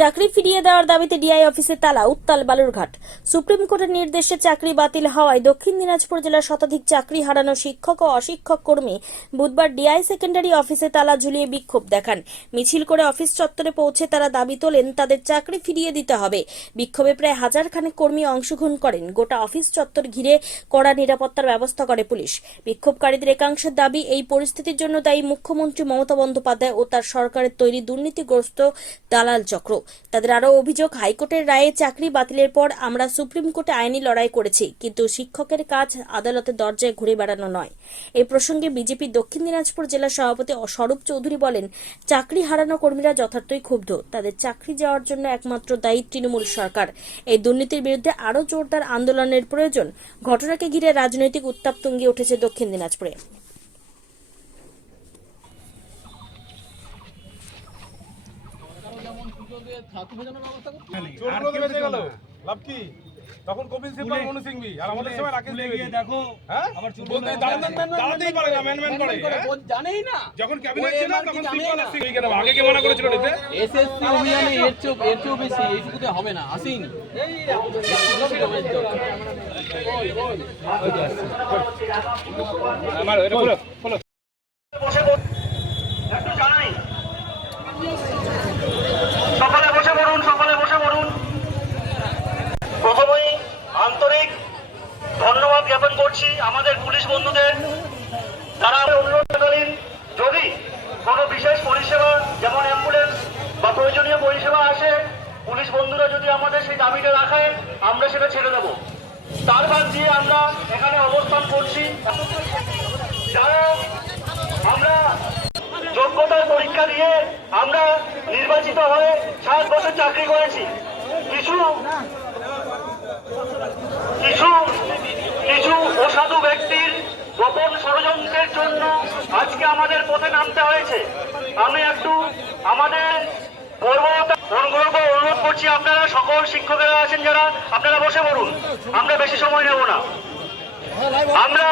চাকরি ফিরিয়ে দেওয়ার দাবিতে ডিআই অফিসে তালা, উত্তাল বালুরঘাট। সুপ্রিম কোর্টের নির্দেশে চাকরি বাতিল হওয়ায় দক্ষিণ দিনাজপুর জেলার শতাধিক চাকরি হারানো শিক্ষক ও অশিক্ষক কর্মী বুধবার ডিআই সেকেন্ডারি অফিসে তালা ঝুলিয়ে বিক্ষোভ দেখান। মিছিল করে অফিস চত্বরে পৌঁছে তারা দাবি তোলেন, তাদের চাকরি ফিরিয়ে দিতে হবে। বিক্ষোভে প্রায় হাজার খানেক কর্মী অংশগ্রহণ করেন। গোটা অফিস চত্বর ঘিরে কড়া নিরাপত্তার ব্যবস্থা করে পুলিশ। বিক্ষোভকারীদের একাংশের দাবি, এই পরিস্থিতির জন্য দায়ী মুখ্যমন্ত্রী মমতা বন্দ্যোপাধ্যায় ও তার সরকারের তৈরি দুর্নীতিগ্রস্ত দালাল চক্র। তাদের আরও অভিযোগ, হাইকোর্টের রায়ে চাকরি বাতিলের পর আমরা সুপ্রিম কোর্টে আইনি লড়াই করেছি, কিন্তু শিক্ষকের কাজ আদালতের দরজায় ঘুরে বেড়ানো নয়। এই প্রসঙ্গে বিজেপি দক্ষিণ দিনাজপুর জেলা সভাপতি স্বরূপ চৌধুরী বলেন, চাকরি হারানো কর্মীরা যথার্থই ক্ষুব্ধ। তাদের চাকরি যাওয়ার জন্য একমাত্র দায়ী তৃণমূল সরকার। এই দুর্নীতির বিরুদ্ধে আরও জোরদার আন্দোলনের প্রয়োজন। ঘটনাকে ঘিরে রাজনৈতিক উত্তাপ তুঙ্গি উঠেছে দক্ষিণ দিনাজপুরে চোরগুলো তো বেঁচে গেল লাভ কি তখন কপিল সিব্বল মনু সিংভি আর আমাদের সময় রাকেশ স্কুলে গিয়ে দেখো হ্যাঁ আবার চুল বলতে দাঁড়াতে- দাঁড়াতেই পারে না, ম্যান ম্যান করে, হ্যাঁ? ও জানেই না যখন ক্যাবিনেট ছিল তখন না। আর সিংভি কেন আগে কে মানা করেছিল নিতে এসএসসি অভিযানে এর চেয়েও এর চেয়েও বেশি এইটুকুতে হবে না আসেইনি আমার এটা খোলো খোলো একটু জানাই সকলে বসে পড়ুন সকলে বসে পড়ুন প্রথমেই আন্তরিক ধন্যবাদ জ্ঞাপন করছি, আমাদের পুলিশ বন্ধুদের, তারা অনুরোধকালীন যদি কোনো বিশেষ পরিষেবা, যেমন অ্যাম্বুলেন্স বা প্রয়োজনীয় পরিষেবা আসে, পুলিশ বন্ধুরা যদি আমাদের সেই দাবিটা রাখায় আমরা সেটা ছেড়ে দেব। তার বাদ দিয়ে আমরা এখানে অবস্থান করছি। যারা আমরা যোগ্যতার পরীক্ষা দিয়ে আমরা নির্বাচিত হয়ে সাত বছর চাকরি করেছি, কিছু কিছু অসাধু ব্যক্তির গোপন ষড়যন্ত্রের জন্য আজকে আমাদের পথে নামতে হয়েছে আমি একটু আমাদের গর্বতা অনুগ্রহ অনুরোধ করছি আপনারা সকল শিক্ষকেরা আছেন যারা আপনারা বসে পড়ুন। আমরা বেশি সময় নেব না। আমরা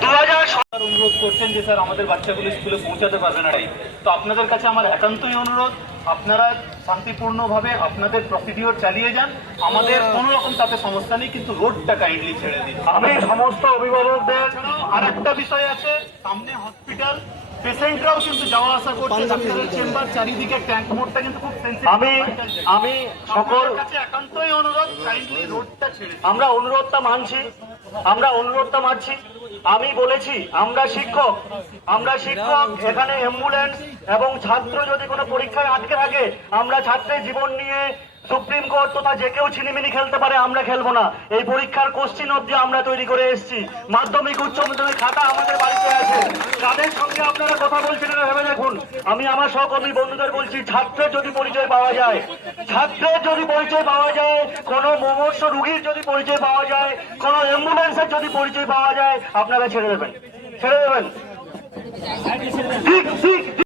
দু হাজার অনুরোধ করছেন যে স্যার আমাদের বাচ্চাগুলো স্কুলে পৌঁছাতে পারবে না তাই তো আপনাদের কাছে আমার একান্তই অনুরোধ আপনারা শান্তিপূর্ণভাবে আপনাদের প্রসিডিওর চালিয়ে যান। আমাদের কোনো রকম তাতে সমস্যা নেই কিন্তু রোডটা কাইন্ডলি ছেড়ে দিন। আমি সমস্ত অভিভাবকদের আর একটা বিষয় আছে সামনে হসপিটাল পেশেন্টরাও কিন্তু যাওয়া আসা করছে ডাক্তারের চেম্বার চারিদিকে ট্যাঙ্ক মোড়টা কিন্তু খুব সেন্সিটিভ আমি আমি সকল সকল কাছে একান্তই অনুরোধ কাইন্ডলি রোডটা ছেড়ে আমরা অনুরোধটা মানছি আমরা অনুরোধটা মানছি। আমি বলেছি আমরা শিক্ষক আমরা শিক্ষক এখানে অ্যাম্বুলেন্স এবং ছাত্র যদি কোনো পরীক্ষায় আটকে থাকে আমরা ছাত্রের জীবন নিয়ে সুপ্রিম কোর্ট তথা যে কেউ ছিনিমিনি খেলতে পারে, আমরা খেলব না। এই পরীক্ষার কোশ্চিন অব্দি আমরা তৈরি করে এসেছি। মাধ্যমিক, উচ্চ মাধ্যমিক খাতা আমাদের বাড়িতে আছে। তাদের সঙ্গে আপনারা কথা বলছেন এটা ভেবে দেখুন। আমি আমার সহকর্মী বন্ধুদের বলছি ছাত্রের যদি পরিচয় পাওয়া যায় ছাত্রের যদি পরিচয় পাওয়া যায়, কোনো মুমূর্ষ রুগীর যদি পরিচয় পাওয়া যায়, কোনো অ্যাম্বুলেন্সের যদি পরিচয় পাওয়া যায়, আপনারা ছেড়ে দেবেন। ছেড়ে দেবেন। ঠিক ঠিক।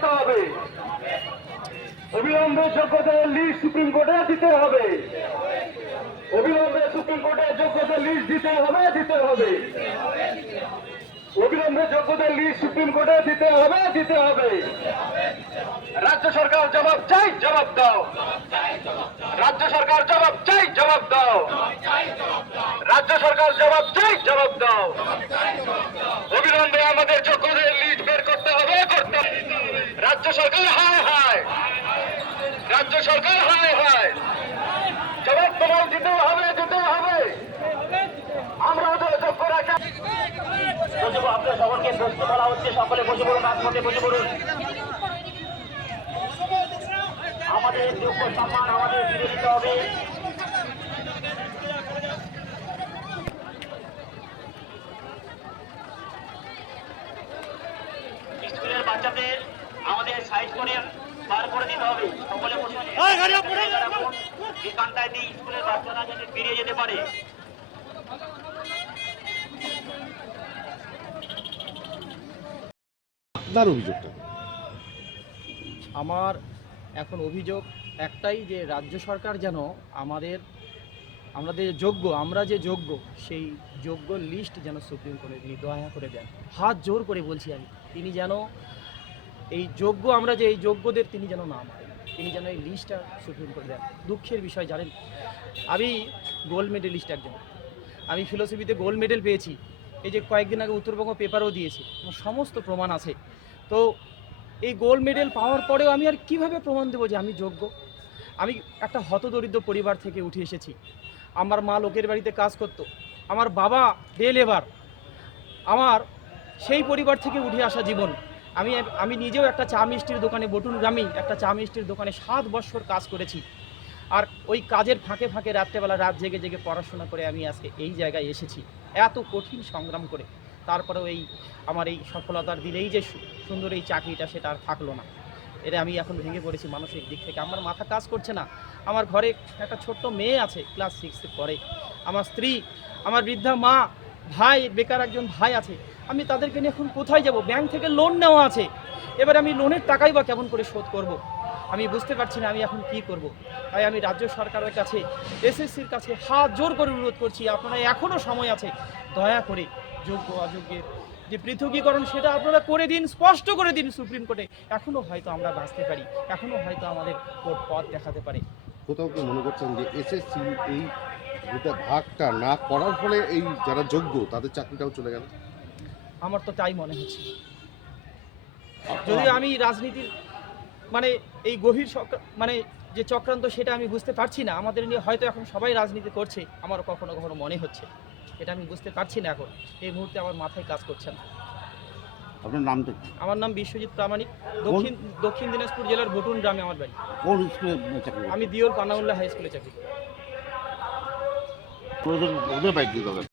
করতে হবে। অবিলম্বে যোগ্যতার লিস্ট সুপ্রিম কোর্টে দিতে হবে। অবিলম্বে সুপ্রিম কোর্টে যোগ্যতার লিস্ট দিতে হবে দিতে হবে। অবিলম্বে যোগ্যতার লিস্ট সুপ্রিম কোর্টে দিতে হবে দিতে হবে। রাজ্য সরকার জবাব চাই, জবাব দাও। রাজ্য সরকার জবাব চাই, জবাব দাও। রাজ্য সরকার জবাব চাই, জবাব দাও। অবিলম্বে আমাদের যোগ্যদের লিস্ট বের করতে হবে করতে হবে। রাজ্য সরকার, হায় হায়। রাজ্য সরকার, হায় হায়। জবাব তোমার দিতে হবে দিতে হবে। আমরা যোগ্য রাখা। আপনার সকলকে প্রশ্ন করা হচ্ছে, সকলে বসে পড়ুন রাজপথে বসে পড়ুন। আমাদের যোগ্য সম্মান আমাদের ফিরে দিতে হবে। হবে। সকলে দিয়ে স্কুলের বাচ্চারা যাতে বেরিয়ে যেতে পারে। আপনার অভিযোগটা? আমার এখন অভিযোগ একটাই যে রাজ্য সরকার যেন আমাদের আমাদের যোগ্য আমরা যে যোগ্য সেই যোগ্য লিস্ট যেন সুপ্রিম কোর্টে তিনি দয়া করে দেন। হাত জোর করে বলছি আমি। তিনি যেন এই যোগ্য, আমরা যে এই যোগ্যদের তিনি যেন না মারেন তিনি যেন এই লিস্টটা সুপ্রিম কোর্টে দেন। দুঃখের বিষয়, জানেন? আমি গোল্ড মেডেলিস্ট একজন। আমি ফিলোসফিতে গোল্ড মেডেল পেয়েছি। এই যে কয়েকদিন আগে উত্তরবঙ্গ পেপারও দিয়েছি। সমস্ত প্রমাণ আছে। তো এই গোল্ড মেডেল পাওয়ার পরেও আমি আর কীভাবে প্রমাণ দেবো যে আমি যোগ্য? আমি একটা হতদরিদ্র পরিবার থেকে উঠে এসেছি। আমার মা লোকের বাড়িতে কাজ করতো। আমার বাবা ডে লেবার আমার সেই পরিবার থেকে উঠে আসা জীবন। আমি আমি নিজেও একটা চা মিষ্টির দোকানে, বটুন গ্রামেই একটা চা মিষ্টির দোকানে সাত বছর কাজ করেছি। আর ওই কাজের ফাঁকে ফাঁকে রাত্রেবেলা রাত জেগে জেগে পড়াশোনা করে আমি আজকে এই জায়গায় এসেছি। এত কঠিন সংগ্রাম করে। তারপরেও এই আমার এই সফলতার দিলেই যে সুন্দর এই চাকরিটা সেটা আর থাকল না। এটা আমি এখন ভেঙে পড়েছি মানসিক দিক থেকে। আমার মাথা কাজ করছে না। আমার ঘরে একটা ছোট্ট মেয়ে আছে ক্লাস সিক্সে পড়ে আমার স্ত্রী, আমার বৃদ্ধা মা, ভাই, বেকার একজন ভাই আছে। আমি তাদেরকে নিয়ে এখন কোথায় যাব? ব্যাংক থেকে লোন নেওয়া আছে। এবার আমি লোনের টাকাই বা কেমন করে শোধ করব। আমি বুঝতে পারছি না আমি এখন কি করব। তাই আমি রাজ্য সরকারের কাছে এসএসসির কাছে হাত জোর করে অনুরোধ করছি, আপনারা এখনও সময় আছে, দয়া করে যোগ্য অযোগ্যের যে পৃথকীকরণ সেটা আপনারা করে দিন, স্পষ্ট করে দিন সুপ্রিম কোর্টে। এখনও হয়তো আমরা বাঁচতে পারি এখনও হয়তো আমাদের কোর্ট পথ দেখাতে পারে। কোথাও কি মনে করছেন যে এসএসসি এই ভাগটা না করার ফলে এই যারা যোগ্য, তাদের চাকরিটাও চলে গেল? আমার তো তাই মনে হচ্ছে। যদি আমি রাজনীতির মানে এই গভীর মানে যে চক্রান্ত সেটা আমি বুঝতে পারছি না আমাদের নিয়ে হয়তো এখন সবাই রাজনীতি করছে আমার কখনো কখনো মনে হচ্ছে। এটা আমি বুঝতে পারছি না এখন এই মুহূর্তে আমার মাথায় কাজ করছে না। আপনার নামটা আমার নাম বিশ্বজিৎ প্রামাণিক দক্ষিণ দক্ষিণ দিনাজপুর জেলার বটুন গ্রামে আমার বাড়ি। কোন স্কুলে চাকরি আমি দিওর পানাউল্লাহ হাই স্কুলে চাকরি। ওদের ওদের বাইক